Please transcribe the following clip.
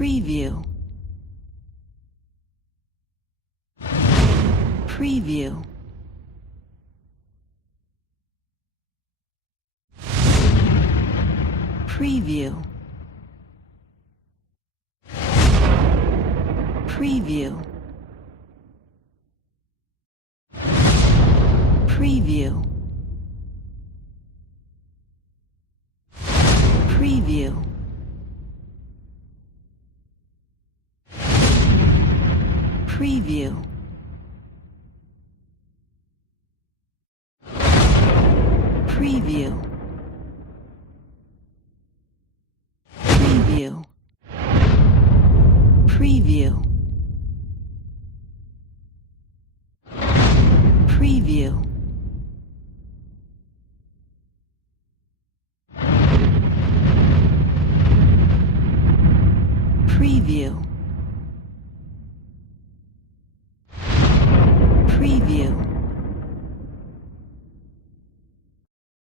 Preview. Preview. Preview. Preview. Preview. Preview. Preview. Preview. Preview. Preview. Preview. Preview.